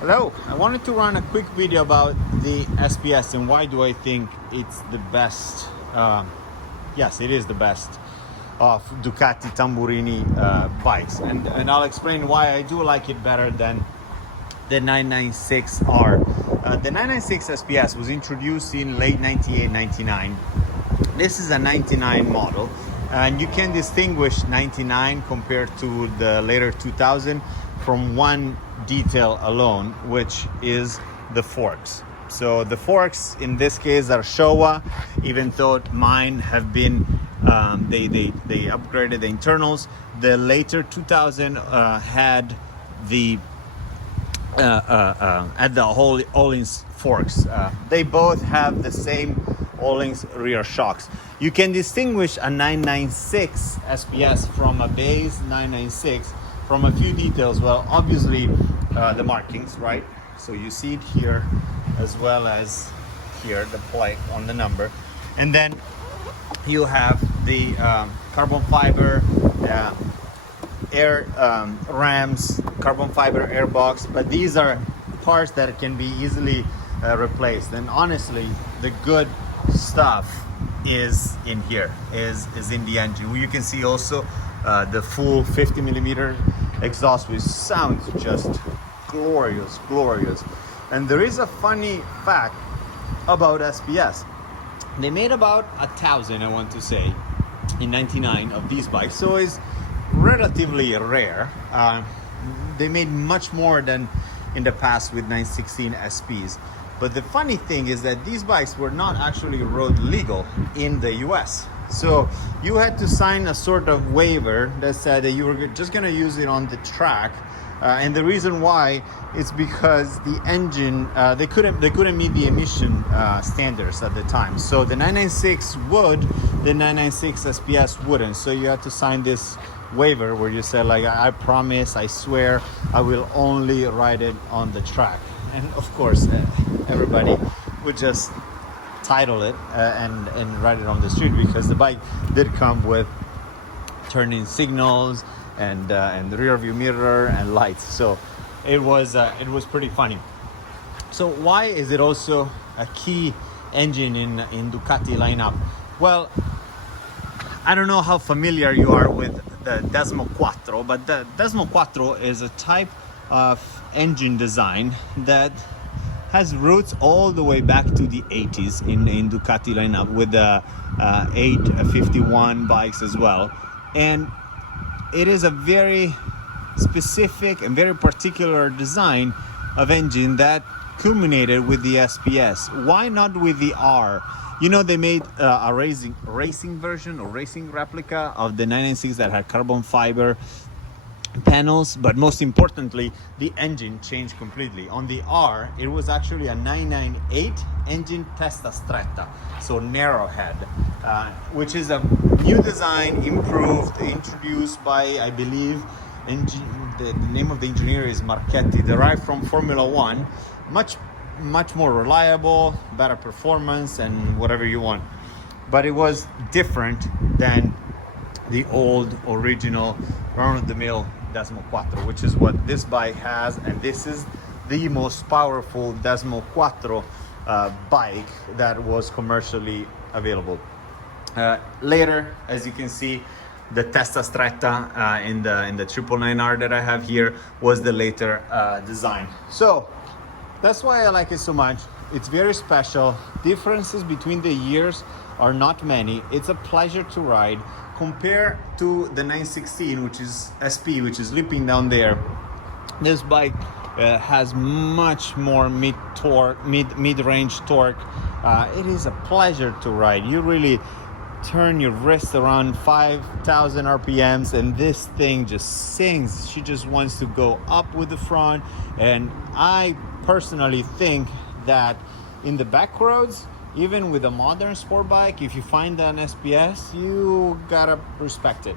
Hello, I wanted to run a quick video about the SPS and why do I think it's the best. Yes, it is the best of Ducati Tamburini bikes, and I'll explain why I do like it better than the 996R. The 996 SPS was introduced in late 98-99. This is a 99 model, and you can distinguish 99 compared to the later 2000 from one detail alone, which is the forks. So the forks in this case are Showa, even though mine have been they upgraded the internals. The later 2000 had the Öhlins forks. They both have the same Öhlins rear shocks. You can distinguish a 996 SPS from a base 996 from a few details. Well, obviously the markings, right? So you see it here as well as here, the plate on the number. And then you have the carbon fiber air rams, carbon fiber airbox, but these are parts that can be easily replaced. And honestly, the good stuff is in here, is in the engine. You can see also the full 50 millimeter exhaust, which sounds just glorious. And there is a funny fact about SPS. They made about 1,000, I want to say, in 99 of these bikes, so it's relatively rare. They made much more than in the past with 916 SPs. But the funny thing is that these bikes were not actually road legal in the US. So you had to sign a sort of waiver that said that you were just gonna use it on the track. And the reason why is because the engine, they couldn't meet the emission standards at the time. So the 996 would, the 996 SPS wouldn't. So you had to sign this waiver where you said, like, I promise, I swear, I will only ride it on the track. And of course, everybody would just title it and ride it on the street, because the bike did come with turning signals and rear view mirror and lights. So it was pretty funny. So why is it also a key engine in Ducati lineup? Well, I don't know how familiar you are with the Desmo Quattro, but the Desmo Quattro is a type of engine design that has roots all the way back to the 80s in Ducati lineup, with the 851 bikes as well. And it is a very specific and very particular design of engine that culminated with the SPS. Why not with the R? You know, they made a racing version or racing replica of the 996 that had carbon fiber panels, but most importantly, the engine changed completely. On the R, it was actually a 998 engine testa stretta, so narrow head, which is a new design, improved, introduced by, I believe, the name of the engineer is Marchetti, derived from Formula One. Much more reliable, better performance, and whatever you want. But it was different than the old original run-of-the-mill Desmo Quattro, which is what this bike has, and this is the most powerful Desmo Quattro bike that was commercially available. Later, as you can see, the testa stretta in the 999R that I have here was the later design. So that's why I like it so much. It's very special. Differences between the years are not many. It's a pleasure to ride. Compared to the 916, which is SP, which is leaping down there, this bike has much more mid-range torque. It is a pleasure to ride. You really turn your wrist around 5,000 RPMs and this thing just sings. She just wants to go up with the front. And I personally think that in the back roads, even with a modern sport bike, if you find an SPS, you gotta respect it.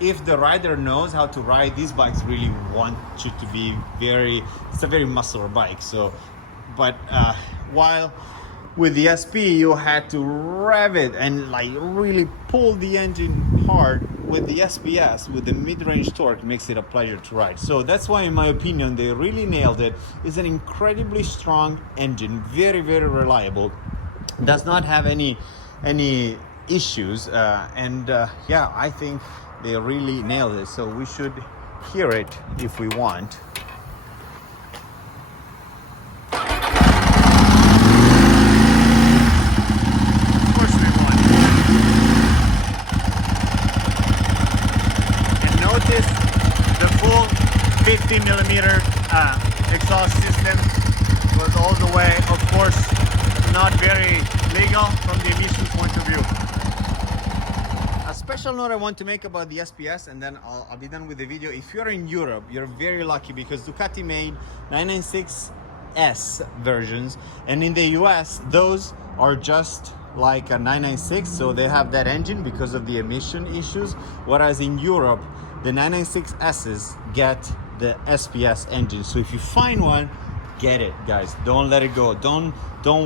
If the rider knows how to ride, these bikes really want you to be it's a very muscular bike. So, but while with the SP, you had to rev it and like really pull the engine hard with the SPS, with the mid-range torque, makes it a pleasure to ride. So that's why, in my opinion, they really nailed it. It's an incredibly strong engine, very, very reliable. Does not have any issues, yeah, I think they really nailed it. So we should hear it if we want. The full 50mm exhaust system goes all the way. Of course, not very legal from the emissions point of view. A special note I want to make about the SPS, and then I'll be done with the video. If you're in Europe, you're very lucky because Ducati made 996S versions, and in the US, those are just like a 996, so they have that engine because of the emission issues, whereas in Europe the 996S's get the SPS engine. So if you find one, get it, guys. Don't let it go. Don't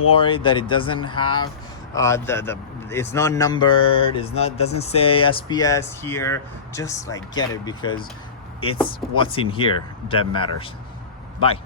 worry that it doesn't have it's not numbered, doesn't say SPS here. Just like get it, because it's what's in here that matters. Bye.